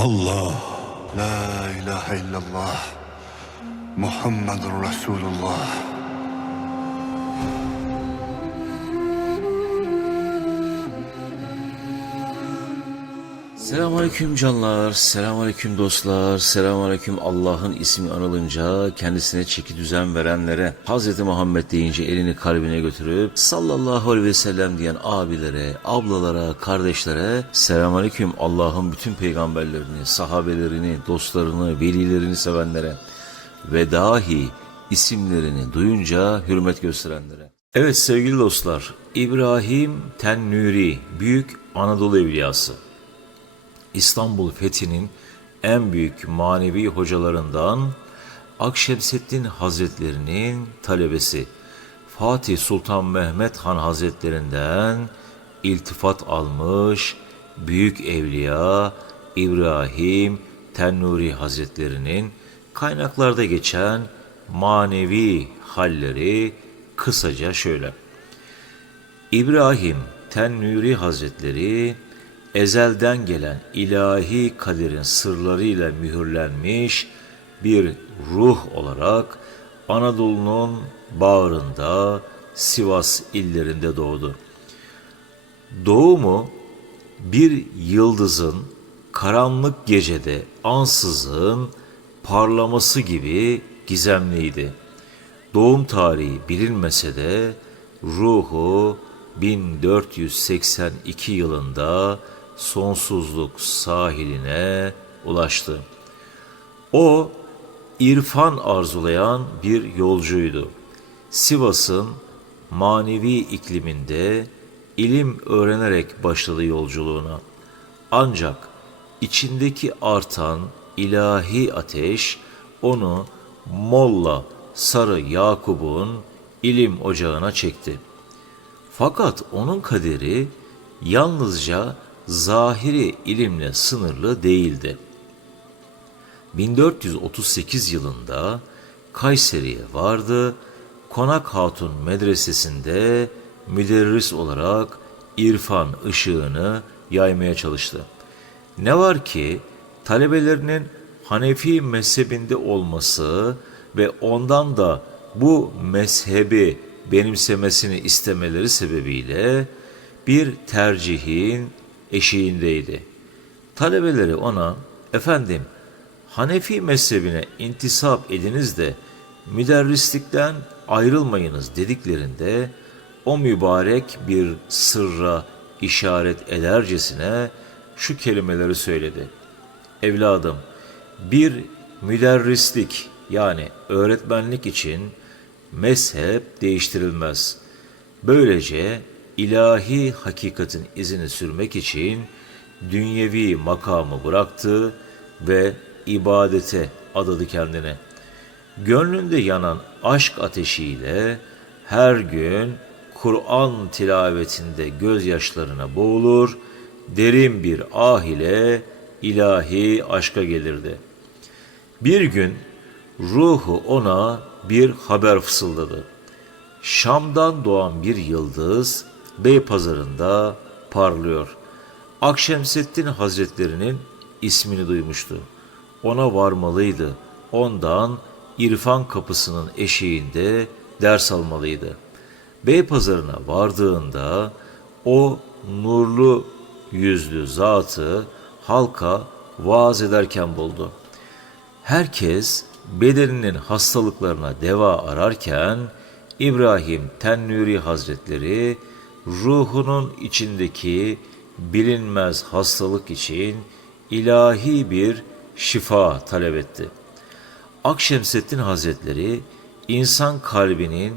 Allah La ilahe illallah. Muhammedun Resulullah. Selamünaleyküm canlar, selamünaleyküm dostlar, selamünaleyküm Allah'ın ismi anılınca kendisine çeki düzen verenlere, Hz. Muhammed deyince elini kalbine götürüp sallallahu aleyhi ve sellem diyen abilere, ablalara, kardeşlere selamünaleyküm Allah'ın bütün peygamberlerini, sahabelerini, dostlarını, velilerini sevenlere ve dahi isimlerini duyunca hürmet gösterenlere. Evet sevgili dostlar, İbrahim Tennuri, Büyük Anadolu Evliyası. İstanbul fethinin en büyük manevi hocalarından Akşemseddin Hazretlerinin talebesi Fatih Sultan Mehmet Han Hazretlerinden iltifat almış büyük evliya İbrahim Tennuri Hazretlerinin kaynaklarda geçen manevi halleri kısaca şöyle. İbrahim Tennuri Hazretleri ezelden gelen ilahi kaderin sırlarıyla mühürlenmiş bir ruh olarak Anadolu'nun bağrında Sivas illerinde doğdu. Doğumu bir yıldızın karanlık gecede ansızın parlaması gibi gizemliydi. Doğum tarihi bilinmese de ruhu 1482 yılında sonsuzluk sahiline ulaştı. O irfan arzulayan bir yolcuydu. Sivas'ın manevi ikliminde ilim öğrenerek başladı yolculuğuna. Ancak içindeki artan ilahi ateş onu Molla Sarı Yakub'un ilim ocağına çekti. Fakat onun kaderi yalnızca zahiri ilimle sınırlı değildi. 1438 yılında Kayseri'ye vardı, Konak Hatun Medresesi'nde müderris olarak irfan ışığını yaymaya çalıştı. Ne var ki talebelerinin Hanefi mezhebinde olması ve ondan da bu mezhebi benimsemesini istemeleri sebebiyle bir tercihin eşiğindeydi. Talebeleri ona, efendim Hanefi mezhebine intisap ediniz de müderrislikten ayrılmayınız dediklerinde o mübarek bir sırra işaret edercesine şu kelimeleri söyledi. Evladım, bir müderrislik yani öğretmenlik için mezhep değiştirilmez. Böylece ilahi hakikatin izini sürmek için dünyevi makamı bıraktı ve ibadete adadı kendine. Gönlünde yanan aşk ateşiyle her gün Kur'an tilavetinde gözyaşlarına boğulur, derin bir ah ile ilahi aşka gelirdi. Bir gün ruhu ona bir haber fısıldadı. Şam'dan doğan bir yıldız Beypazarı'nda parlıyor. Akşemseddin Hazretlerinin ismini duymuştu. Ona varmalıydı. Ondan irfan kapısının eşiğinde ders almalıydı. Beypazarı'na vardığında o nurlu yüzlü zatı halka vaaz ederken buldu. Herkes bedeninin hastalıklarına deva ararken İbrahim Tennuri Hazretleri ruhunun içindeki bilinmez hastalık için ilahi bir şifa talep etti. Akşemseddin Hazretleri insan kalbinin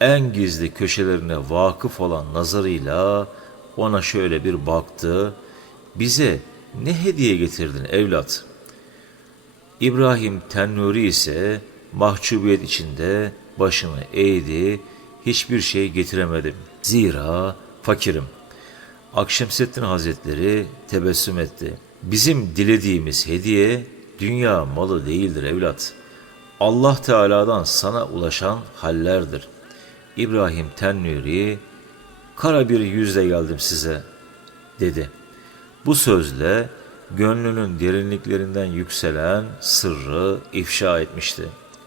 en gizli köşelerine vakıf olan nazarıyla ona şöyle bir baktı. Bize ne hediye getirdin evlat? İbrahim Tennuri ise mahcubiyet içinde başını eğdi. Hiçbir şey getiremedim. Zira fakirim. Akşemseddin Hazretleri tebessüm etti. Bizim dilediğimiz hediye dünya malı değildir evlat. Allah Teala'dan sana ulaşan hallerdir. İbrahim Tennuri, kara bir yüzle geldim size, dedi. Bu sözle gönlünün derinliklerinden yükselen sırrı ifşa etmişti.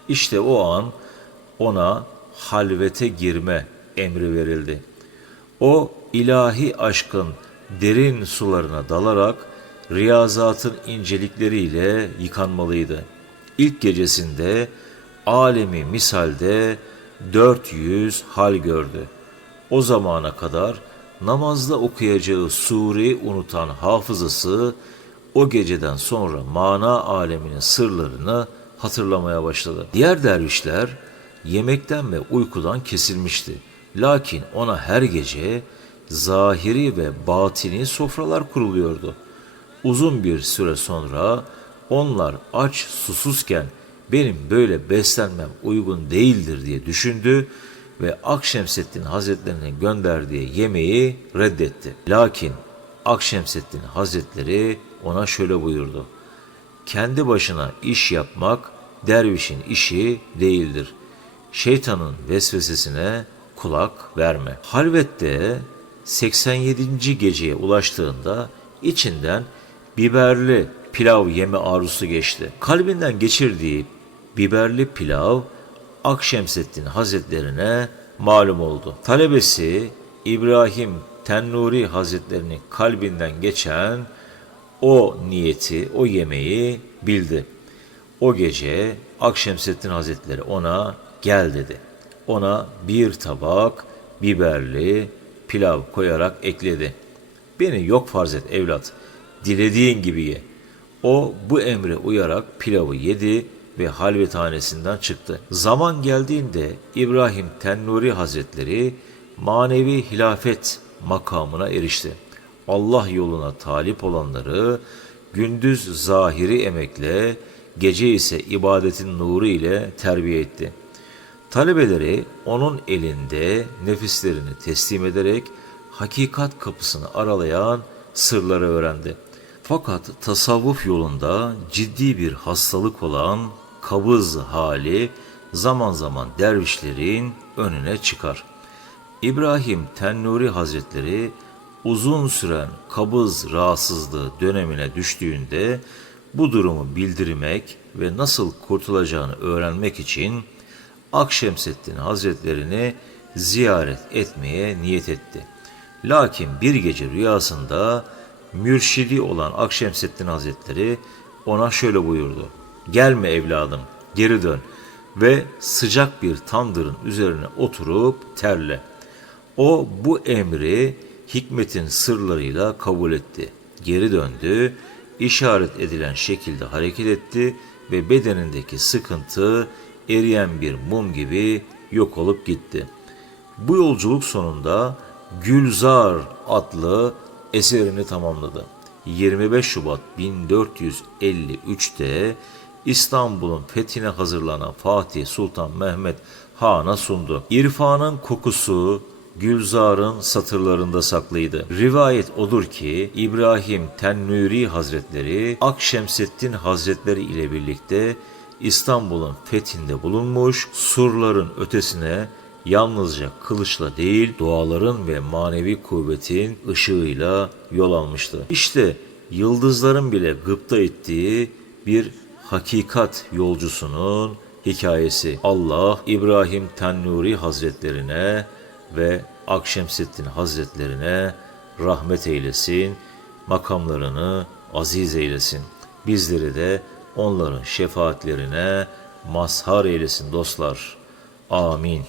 İşte o an ona halvete girme emri verildi. O ilahi aşkın derin sularına dalarak riyazatın incelikleriyle yıkanmalıydı. İlk gecesinde alemi misalde 400 hal gördü. O zamana kadar namazda okuyacağı sureyi unutan hafızası o geceden sonra mana aleminin sırlarını hatırlamaya başladı. Diğer dervişler yemekten ve uykudan kesilmişti. Lakin ona her gece zahiri ve batini sofralar kuruluyordu. Uzun bir süre sonra onlar aç susuzken benim böyle beslenmem uygun değildir diye düşündü ve Akşemseddin Hazretlerinin gönderdiği yemeği reddetti. Lakin Akşemseddin Hazretleri ona şöyle buyurdu. Kendi başına iş yapmak dervişin işi değildir. Şeytanın vesvesesine kulak verme. Halvette 87. geceye ulaştığında içinden biberli pilav yeme arzusu geçti. Kalbinden geçirdiği biberli pilav Akşemseddin Hazretlerine malum oldu. Talebesi İbrahim Tennuri Hazretlerinin kalbinden geçen o niyeti, o yemeği bildi. O gece Akşemseddin Hazretleri ona gel dedi. Ona bir tabak biberli pilav koyarak ekledi. Beni yok farz et evlat, dilediğin gibi ye. O bu emre uyarak pilavı yedi ve halvethanesinden çıktı. Zaman geldiğinde İbrahim Tennuri Hazretleri manevi hilafet makamına erişti. Allah yoluna talip olanları gündüz zahiri emekle, gece ise ibadetin nuru ile terbiye etti. Talebeleri onun elinde nefislerini teslim ederek hakikat kapısını aralayan sırları öğrendi. Fakat tasavvuf yolunda ciddi bir hastalık olan kabız hali zaman zaman dervişlerin önüne çıkar. İbrahim Tennuri Hazretleri uzun süren kabız rahatsızlığı dönemine düştüğünde bu durumu bildirmek ve nasıl kurtulacağını öğrenmek için Akşemseddin Hazretlerini ziyaret etmeye niyet etti. Lakin bir gece rüyasında mürşidi olan Akşemseddin Hazretleri ona şöyle buyurdu. Gelme evladım, geri dön ve sıcak bir tandırın üzerine oturup terle. O bu emri hikmetin sırlarıyla kabul etti. Geri döndü, işaret edilen şekilde hareket etti ve bedenindeki sıkıntı eriyen bir mum gibi yok olup gitti. Bu yolculuk sonunda Gülzar adlı eserini tamamladı. 25 Şubat 1453'te İstanbul'un fethine hazırlanan Fatih Sultan Mehmet Han'a sundu. İrfanın kokusu Gülzar'ın satırlarında saklıydı. Rivayet odur ki İbrahim Tennuri Hazretleri Akşemseddin Hazretleri ile birlikte İstanbul'un fethinde bulunmuş, surların ötesine yalnızca kılıçla değil, duaların ve manevi kuvvetin ışığıyla yol almıştı. İşte yıldızların bile gıpta ettiği bir hakikat yolcusunun hikayesi. Allah İbrahim Tennuri Hazretlerine ve Akşemseddin Hazretlerine rahmet eylesin, makamlarını aziz eylesin. Bizleri de onların şefaatlerine mazhar eylesin dostlar. Amin.